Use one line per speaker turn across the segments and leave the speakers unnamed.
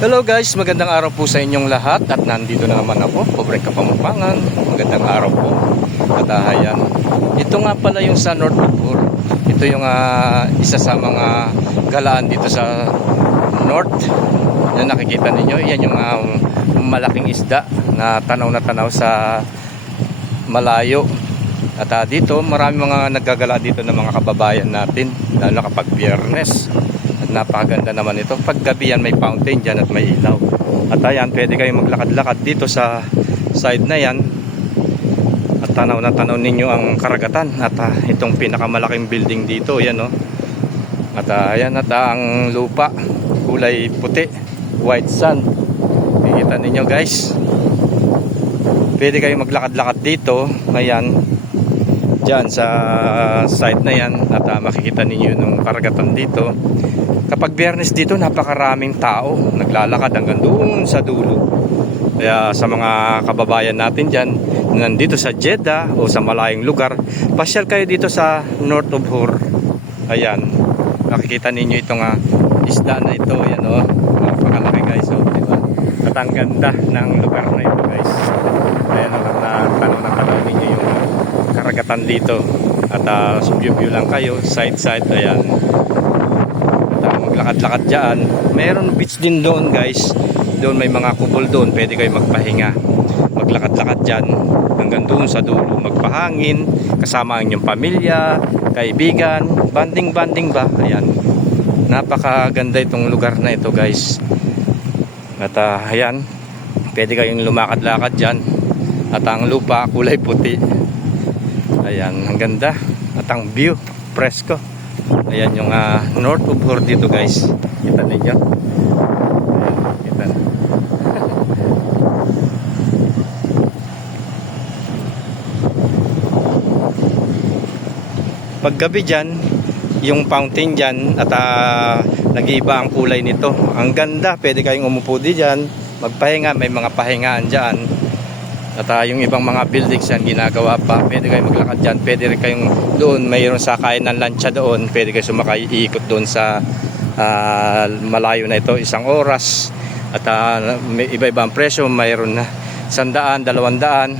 Hello guys, magandang araw po sa inyong lahat at nandito na naman ako, Pobreng Kapampangan. Magandang araw po. At ah, ito nga pala yung sa North Bicol. Ito yung ah, isa sa mga galaan dito sa North na nakikita ninyo. Yan yung ah, malaking isda na tanaw na tanaw sa malayo. At ah, dito, marami mga naggagala dito ng mga kababayan natin, lalo na kapag biyernes. Napakaganda naman ito. Pag gabi yan, may fountain dyan at may ilaw. At ayan, pwede kayong maglakad-lakad dito sa side na yan. At tanaw na tanaw ninyo ang karagatan. At ah, itong pinakamalaking building dito, yan oh. At ah, ayan, at ah, ang lupa, kulay puti, white sand. Kikita ninyo guys. Pwede kayong maglakad-lakad dito. Ayan, dyan sa site na yan at ah, makikita ninyo yung karagatan dito kapag biyernes dito napakaraming tao naglalakad hanggang doon sa dulo. Kaya sa mga kababayan natin dyan na nandito sa Jeddah o sa malayong lugar pasyal kayo dito sa North of Hur. Ayan nakikita ninyo itong ah, isda na ito. Yan o napakalaki guys o diba at ang ganda ng lugar na ito guys. Ayan o na tanong na tanong ninyo yung karagatan dito. At uh, view view lang kayo side side ayan. uh, maglakad-lakad dyan. Meron beach din doon guys. Doon may mga kubol doon. Pwede kayo magpahinga. Maglakad-lakad dyan. Hanggang doon sa dulo magpahangin. Kasama ang inyong pamilya kaibigan. Banding-banding ba? Ayan. Napakaganda itong lugar na ito guys. At uh, ayan. Pwede kayong lumakad-lakad dyan. At ang lupa kulay puti. Ayan ang ganda. At ang view presko ayan yung ah, north of Hor dito guys. Kita ninyo? Kita. Pag gabi dyan yung fountain dyan at ah, nag-iiba ang kulay nito. Ang ganda pwede kayong umupo di dyan magpahinga may mga pahingaan dyan at ah, yung ibang mga buildings yan ginagawa pa. Pwede kayong maglakad dyan. Pwede rin kayong doon. Mayroon sakay ng lancha doon. Pwede kayong sumakay iikot doon sa ah, malayo na ito. Isang oras. At ah, may iba-ibang presyo. Mayroon na sandaan, dalawandaan.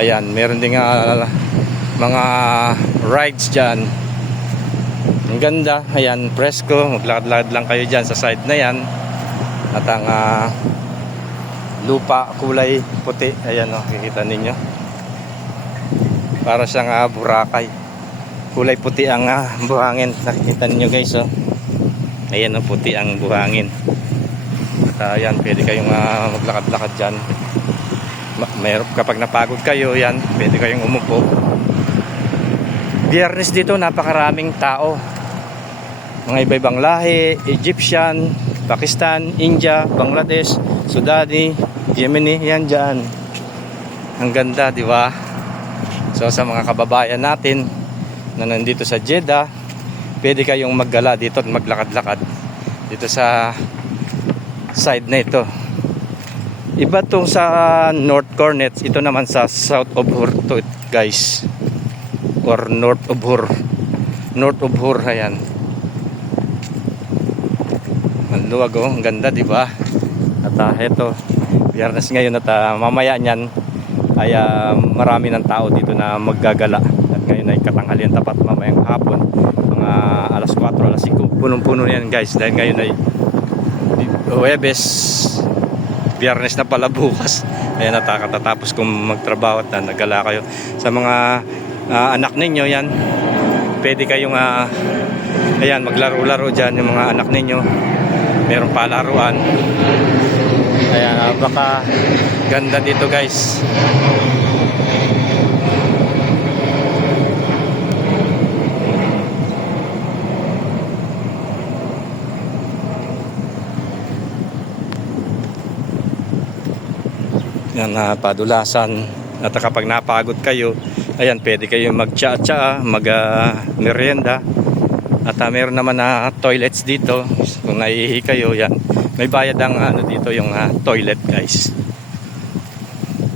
Ayan meron din nga mga rides dyan. Ang ganda, ayan, presko. Maglakad-lakad lang kayo dyan sa side na yan. At ang ah, lupa kulay puti. Ayan o, kikita ninyo. Para siyang uh, burakay. Kulay puti ang ah, buhangin. Nakikita ninyo guys oh. ayan o, puti ang buhangin. At ah, ayan, pwede kayong ah, maglakad-lakad dyan. Ma- mayroon kapag napagod kayo yan, pwede kayong umupo. Biyernes dito napakaraming tao. Mga iba-ibang lahi, Egyptian, Pakistan, India, Bangladesh, Sudani, Yemeni, yan dyan. Ang ganda, di ba? So sa mga kababayan natin na nandito sa Jeddah, pwede kayong maggala dito at maglakad-lakad dito sa side na ito. Iba tong sa North Cornets, ito naman sa South of Hur guys. Or North of Hur. North of Hur, ayan. Ang luwag oh, ang ganda, di ba? At uh, eto, biyernes ngayon at ah, mamaya niyan ay ah, marami ng tao dito na maggagala. At ngayon ay katanghalian tapat mamayang hapon, mga alas 4, alas 5. Punong-puno yan guys dahil ngayon ay Huwebes, biyernes na pala bukas. Ayan natakatatapos kung magtrabaho at ah, nagala kayo. Sa mga ah, anak ninyo yan, pwede kayong ah, ayan, maglaro-laro dyan yung mga anak ninyo meron palaruan. Ayan baka ganda dito guys. Yan na padulasan at kapag napagod kayo ayan pwede kayo mag tsa mag ah, at ah, meron naman na toilets dito kung naihi kayo yan may bayad ang ano dito yung ah, toilet guys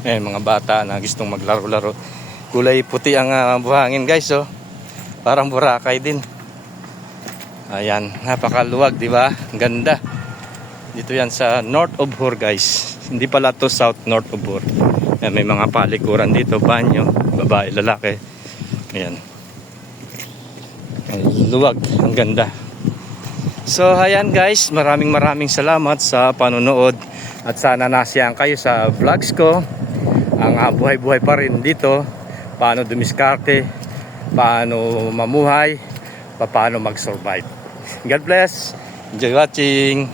eh mga bata na gustong maglaro-laro kulay puti ang ah, buhangin guys oh parang burakay din ayan napakaluwag di ba ganda Dito yan sa North of Hor guys. Hindi pala to South North of Hor. Ayan, may mga palikuran dito, banyo, babae, lalaki. Ayan. Luwag, ang ganda. So ayan guys, maraming maraming salamat sa panonood at sana nasiyang kayo sa vlogs ko. Ang ah, buhay-buhay pa rin dito, paano dumiskarte, paano mamuhay, paano mag-survive. God bless. Enjoy watching.